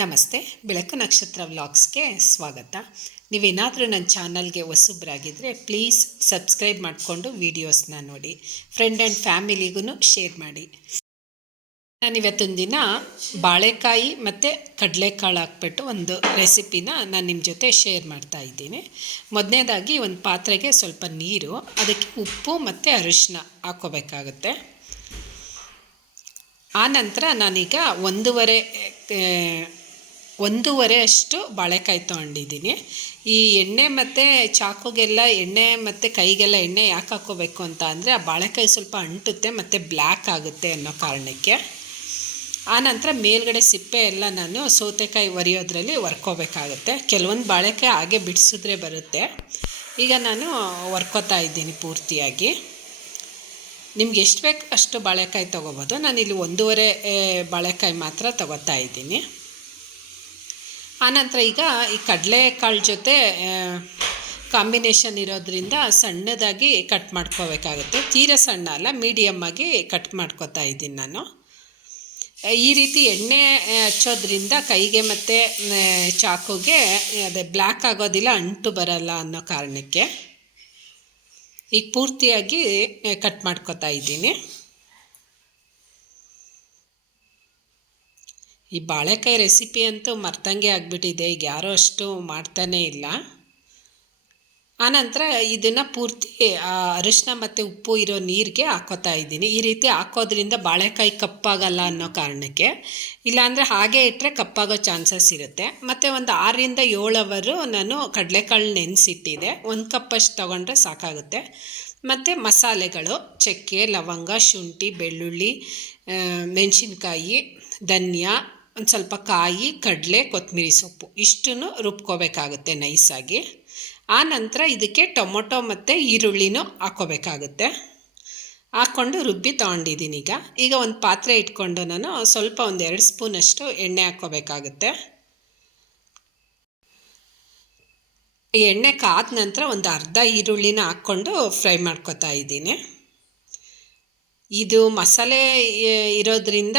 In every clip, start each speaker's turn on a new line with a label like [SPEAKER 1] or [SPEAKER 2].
[SPEAKER 1] ನಮಸ್ತೆ, ಬೆಳಕು ನಕ್ಷತ್ರ ವ್ಲಾಗ್ಸ್ಗೆ ಸ್ವಾಗತ. ನೀವೇನಾದರೂ ನನ್ನ ಚಾನಲ್ಗೆ ಹೊಸಬ್ರಾಗಿದ್ದರೆ ಪ್ಲೀಸ್ ಸಬ್ಸ್ಕ್ರೈಬ್ ಮಾಡಿಕೊಂಡು ವೀಡಿಯೋಸ್ನ ನೋಡಿ. ಫ್ರೆಂಡ್ ಆ್ಯಂಡ್ ಫ್ಯಾಮಿಲಿಗೂ ಶೇರ್ ಮಾಡಿ. ನಾನಿವತ್ತೊಂದು ದಿನ ಬಾಳೆಕಾಯಿ ಮತ್ತು ಕಡಲೆಕಾಳು ಹಾಕ್ಬಿಟ್ಟು ಒಂದು ರೆಸಿಪಿನ ನಾನು ನಿಮ್ಮ ಜೊತೆ ಶೇರ್ ಮಾಡ್ತಾ ಇದ್ದೀನಿ. ಮೊದಲನೇದಾಗಿ ಒಂದು ಪಾತ್ರೆಗೆ ಸ್ವಲ್ಪ ನೀರು, ಅದಕ್ಕೆ ಉಪ್ಪು ಮತ್ತು ಅರಿಶಿನ ಹಾಕ್ಕೋಬೇಕಾಗುತ್ತೆ ಆನಂತರ ನಾನೀಗ ಒಂದೂವರೆ ಒಂದೂವರೆ ಅಷ್ಟು ಬಾಳೆಕಾಯಿ ತೊಗೊಂಡಿದ್ದೀನಿ. ಈ ಎಣ್ಣೆ ಮತ್ತು ಚಾಕುಗೆಲ್ಲ, ಎಣ್ಣೆ ಮತ್ತು ಕೈಗೆಲ್ಲ ಎಣ್ಣೆ ಯಾಕೆ ಹಾಕೋಬೇಕು ಅಂತ ಅಂದರೆ ಆ ಬಾಳೆಕಾಯಿ ಸ್ವಲ್ಪ ಅಂಟುತ್ತೆ ಮತ್ತು ಬ್ಲ್ಯಾಕ್ ಆಗುತ್ತೆ ಅನ್ನೋ ಕಾರಣಕ್ಕೆ. ಆನಂತರ ಮೇಲ್ಗಡೆ ಸಿಪ್ಪೆ ಎಲ್ಲ ನಾನು ಸೌತೆಕಾಯಿ ಒರೆಯೋದ್ರಲ್ಲಿ ಒರ್ಕೋಬೇಕಾಗುತ್ತೆ. ಕೆಲವೊಂದು ಬಾಳೆಕಾಯಿ ಹಾಗೆ ಬಿಡಿಸಿದ್ರೆ ಬರುತ್ತೆ. ಈಗ ನಾನು ಒರ್ಕೋತಾ ಇದ್ದೀನಿ ಪೂರ್ತಿಯಾಗಿ. ನಿಮ್ಗೆ ಎಷ್ಟು ಬೇಕು ಅಷ್ಟು ಬಾಳೆಕಾಯಿ ತೊಗೋಬೋದು. ನಾನಿಲ್ಲಿ ಒಂದೂವರೆ ಬಾಳೆಕಾಯಿ ಮಾತ್ರ ತೊಗೋತಾ ಇದ್ದೀನಿ. ಆನಂತರ ಈಗ ಈ ಕಡಲೆಕಾಳು ಜೊತೆ ಕಾಂಬಿನೇಷನ್ ಇರೋದ್ರಿಂದ ಸಣ್ಣದಾಗಿ ಕಟ್ ಮಾಡ್ಕೋಬೇಕಾಗುತ್ತೆ. ತೀರ ಸಣ್ಣ ಅಲ್ಲ ಮೀಡಿಯಮ್ಮಾಗಿ ಕಟ್ ಮಾಡ್ಕೋತಾ ಇದ್ದೀನಿ ನಾನು. ಈ ರೀತಿ ಎಣ್ಣೆ ಹಚ್ಚೋದ್ರಿಂದ ಕೈಗೆ ಮತ್ತು ಚಾಕುಗೆ, ಅದೇ ಬ್ಲ್ಯಾಕ್ ಆಗೋದಿಲ್ಲ, ಅಂಟು ಬರಲ್ಲ ಅನ್ನೋ ಕಾರಣಕ್ಕೆ ಈಗ ಪೂರ್ತಿಯಾಗಿ ಕಟ್ ಮಾಡ್ಕೋತಾ ಇದ್ದೀನಿ. ಈ ಬಾಳೆಕಾಯಿ ರೆಸಿಪಿ ಅಂತೂ ಮರ್ತಂಗೆ ಆಗಿಬಿಟ್ಟಿದೆ. ಈಗ ಯಾರೂ ಅಷ್ಟು ಮಾಡ್ತಾನೇ ಇಲ್ಲ. ಆನಂತರ ಇದನ್ನು ಪೂರ್ತಿ ಅರಿಶಿನ ಮತ್ತು ಉಪ್ಪು ಇರೋ ನೀರಿಗೆ ಹಾಕೋತಾ ಇದ್ದೀನಿ. ಈ ರೀತಿ ಹಾಕೋದ್ರಿಂದ ಬಾಳೆಕಾಯಿ ಕಪ್ಪಾಗಲ್ಲ ಅನ್ನೋ ಕಾರಣಕ್ಕೆ. ಇಲ್ಲಾಂದರೆ ಹಾಗೆ ಇಟ್ಟರೆ ಕಪ್ಪಾಗೋ ಚಾನ್ಸಸ್ ಇರುತ್ತೆ. ಮತ್ತು ಒಂದು ಆರರಿಂದ ಏಳು ಅವರು ನಾನು ಕಡಲೆಕಾಳು ನೆನೆಸಿಟ್ಟಿದೆ. ಒಂದು ಕಪ್ಪಷ್ಟು ತೊಗೊಂಡ್ರೆ ಸಾಕಾಗುತ್ತೆ. ಮತ್ತು ಮಸಾಲೆಗಳು, ಚಕ್ಕೆ, ಲವಂಗ, ಶುಂಠಿ, ಬೆಳ್ಳುಳ್ಳಿ ಮೆಣಸಿನ್ಕಾಯಿ, ಧನ್ಯ ಒಂದು ಸ್ವಲ್ಪ ಕಾಯಿ, ಕಡಲೆ ಕೊತ್ತಂಬರಿ ಸೊಪ್ಪು ಇಷ್ಟನ್ನು ರುಬ್ಕೋಬೇಕಾಗುತ್ತೆ ನೈಸಾಗಿ. ಆ ನಂತರ ಇದಕ್ಕೆ ಟೊಮೊಟೊ ಮತ್ತು ಈರುಳ್ಳಿನೂ ಹಾಕ್ಕೋಬೇಕಾಗುತ್ತೆ ಹಾಕ್ಕೊಂಡು ರುಬ್ಬಿ ತೊಗೊಂಡಿದ್ದೀನಿ ಈಗ. ಈಗ ಒಂದು ಪಾತ್ರೆ ಇಟ್ಕೊಂಡು ನಾನು ಸ್ವಲ್ಪ ಒಂದು ಎರಡು ಸ್ಪೂನಷ್ಟು ಎಣ್ಣೆ ಹಾಕ್ಕೋಬೇಕಾಗುತ್ತೆ. ಎಣ್ಣೆ ಕಾದ ನಂತರ ಒಂದು ಅರ್ಧ ಈರುಳ್ಳಿನ ಹಾಕ್ಕೊಂಡು ಫ್ರೈ ಮಾಡ್ಕೊತಾ ಇದ್ದೀನಿ. ಇದು ಮಸಾಲೆ ಇರೋದ್ರಿಂದ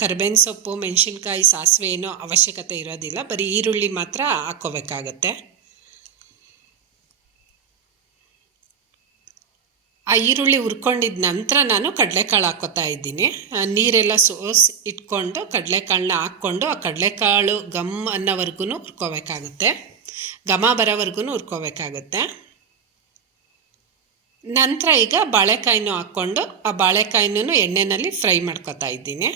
[SPEAKER 1] ಕರ್ಬೇವಿನ ಸೊಪ್ಪು, ಮೆಣಸಿನ್ಕಾಯಿ, ಸಾಸಿವೆ ಏನೋ ಅವಶ್ಯಕತೆ ಇರೋದಿಲ್ಲ. ಬರೀ ಈರುಳ್ಳಿ ಮಾತ್ರ ಹಾಕ್ಕೋಬೇಕಾಗತ್ತೆ. ಆ ಈರುಳ್ಳಿ ಹುರ್ಕೊಂಡಿದ ನಂತರ ನಾನು ಕಡಲೆಕಾಳು ಹಾಕೋತಾ ಇದ್ದೀನಿ. ನೀರೆಲ್ಲ ಸೋಸಿ ಇಟ್ಕೊಂಡು ಕಡಲೆಕಾಳನ್ನ ಹಾಕ್ಕೊಂಡು ಆ ಕಡಲೆಕಾಳು ಗಮ್ ಅನ್ನೋವರೆಗೂ ಹುರ್ಕೋಬೇಕಾಗುತ್ತೆ. ಘಮ ಬರೋವರೆಗೂ ಹುರ್ಕೋಬೇಕಾಗುತ್ತೆ. ನಂತರ ಈಗ ಬಾಳೆಕಾಯಿನೂ ಹಾಕ್ಕೊಂಡು ಆ ಬಾಳೆಕಾಯಿನೂ ಎಣ್ಣೆಯಲ್ಲಿ ಫ್ರೈ ಮಾಡ್ಕೊತಾ ಇದ್ದೀನಿ.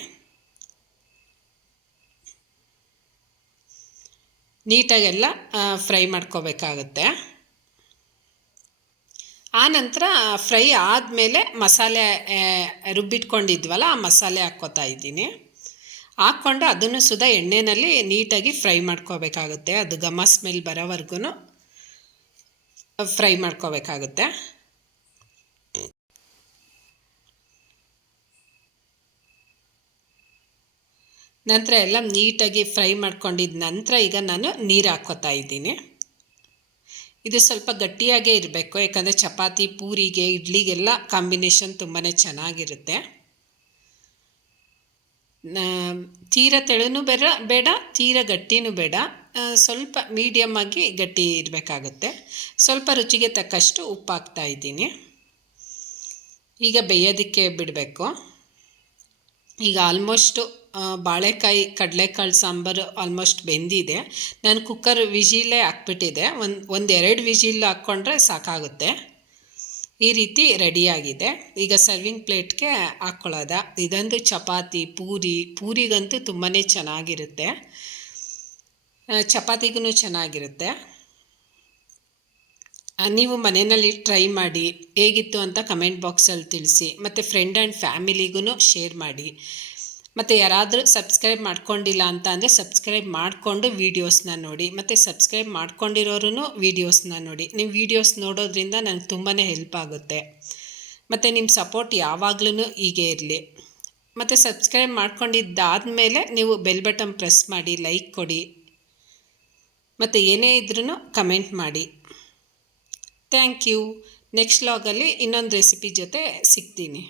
[SPEAKER 1] ನೀಟಾಗೆಲ್ಲ ಫ್ರೈ ಮಾಡ್ಕೋಬೇಕಾಗುತ್ತೆ. ಆ ನಂತರ ಫ್ರೈ ಆದಮೇಲೆ ಮಸಾಲೆ ರುಬ್ಬಿಟ್ಕೊಂಡಿದ್ವಲ್ಲ, ಆ ಮಸಾಲೆ ಹಾಕ್ಕೋತಾ ಇದ್ದೀನಿ. ಹಾಕ್ಕೊಂಡು ಅದನ್ನು ಸುಧಾ ಎಣ್ಣೆಯಲ್ಲಿ ನೀಟಾಗಿ ಫ್ರೈ ಮಾಡ್ಕೋಬೇಕಾಗುತ್ತೆ. ಅದು ಘಮ ಸ್ಮೆಲ್ ಬರೋವರೆಗೂ ಫ್ರೈ ಮಾಡ್ಕೋಬೇಕಾಗುತ್ತೆ. ನಂತರ ಎಲ್ಲ ನೀಟಾಗಿ ಫ್ರೈ ಮಾಡ್ಕೊಂಡಿದ್ದ ನಂತರ ಈಗ ನಾನು ನೀರು ಹಾಕ್ಕೋತಾ ಇದ್ದೀನಿ. ಇದು ಸ್ವಲ್ಪ ಗಟ್ಟಿಯಾಗೇ ಇರಬೇಕು, ಯಾಕಂದರೆ ಚಪಾತಿ, ಪೂರಿಗೆ, ಇಡ್ಲಿಗೆಲ್ಲ ಕಾಂಬಿನೇಷನ್ ತುಂಬಾ ಚೆನ್ನಾಗಿರುತ್ತೆ. ತೀರ ತೆಳುನೂ ಬೇಡ ಬೇಡ, ತೀರ ಗಟ್ಟಿನೂ ಬೇಡ. ಸ್ವಲ್ಪ ಮೀಡಿಯಮ್ ಆಗಿ ಗಟ್ಟಿ ಇರಬೇಕಾಗುತ್ತೆ. ಸ್ವಲ್ಪ ರುಚಿಗೆ ತಕ್ಕಷ್ಟು ಉಪ್ಪು ಹಾಕ್ತಾ ಇದ್ದೀನಿ. ಈಗ ಬೇಯೋದಕ್ಕೆ ಬಿಡಬೇಕು. ಈಗ ಆಲ್ಮೋಸ್ಟು ಬಾಳೆಕಾಯಿ, ಕಡಲೆಕಾಳು ಸಾಂಬಾರು ಆಲ್ಮೋಸ್ಟ್ ಬೆಂದಿದೆ. ನಾನು ಕುಕ್ಕರ್ ವಿಜಿಲೇ ಹಾಕ್ಬಿಟ್ಟಿದೆ. ಒಂದು ಒಂದು ಎರಡು ವಿಜಿಲ್ ಹಾಕ್ಕೊಂಡ್ರೆ ಸಾಕಾಗುತ್ತೆ. ಈ ರೀತಿ ರೆಡಿಯಾಗಿದೆ. ಈಗ ಸರ್ವಿಂಗ್ ಪ್ಲೇಟ್ಗೆ ಹಾಕ್ಕೊಳ್ಳೋದ ಇದೊಂದು ಚಪಾತಿ, ಪೂರಿ, ಪೂರಿಗಂತೂ ತುಂಬಾ ಚೆನ್ನಾಗಿರುತ್ತೆ. ಚಪಾತಿಗೂ ಚೆನ್ನಾಗಿರುತ್ತೆ. ನೀವು ಮನೆಯಲ್ಲಿ ಟ್ರೈ ಮಾಡಿ ಹೇಗಿತ್ತು ಅಂತ ಕಮೆಂಟ್ ಬಾಕ್ಸಲ್ಲಿ ತಿಳಿಸಿ. ಮತ್ತು ಫ್ರೆಂಡ್ ಆ್ಯಂಡ್ ಫ್ಯಾಮಿಲಿಗೂ ಶೇರ್ ಮಾಡಿ. ಮತ್ತು ಯಾರಾದರೂ ಸಬ್ಸ್ಕ್ರೈಬ್ ಮಾಡ್ಕೊಂಡಿಲ್ಲ ಅಂತ ಅಂದರೆ ಸಬ್ಸ್ಕ್ರೈಬ್ ಮಾಡಿಕೊಂಡು ವೀಡಿಯೋಸ್ನ ನೋಡಿ. ಮತ್ತು ಸಬ್ಸ್ಕ್ರೈಬ್ ಮಾಡ್ಕೊಂಡಿರೋರು ವೀಡಿಯೋಸ್ನ ನೋಡಿ. ನೀವು ವೀಡಿಯೋಸ್ ನೋಡೋದ್ರಿಂದ ನನಗೆ ತುಂಬಾ ಹೆಲ್ಪ್ ಆಗುತ್ತೆ. ಮತ್ತು ನಿಮ್ಮ ಸಪೋರ್ಟ್ ಯಾವಾಗಲೂ ಹೀಗೆ ಇರಲಿ. ಮತ್ತು ಸಬ್ಸ್ಕ್ರೈಬ್ ಮಾಡ್ಕೊಂಡಿದ್ದಾದಮೇಲೆ ನೀವು ಬೆಲ್ ಬಟನ್ ಪ್ರೆಸ್ ಮಾಡಿ ಲೈಕ್ ಕೊಡಿ. ಮತ್ತು ಏನೇ ಇದ್ರೂ ಕಮೆಂಟ್ ಮಾಡಿ. Thank you. ನೆಕ್ಸ್ಟ್ ಲಾಗಲ್ಲಿ ಇನ್ನೊಂದು ರೆಸಿಪಿ ಜೊತೆ ಸಿಗ್ತೀನಿ.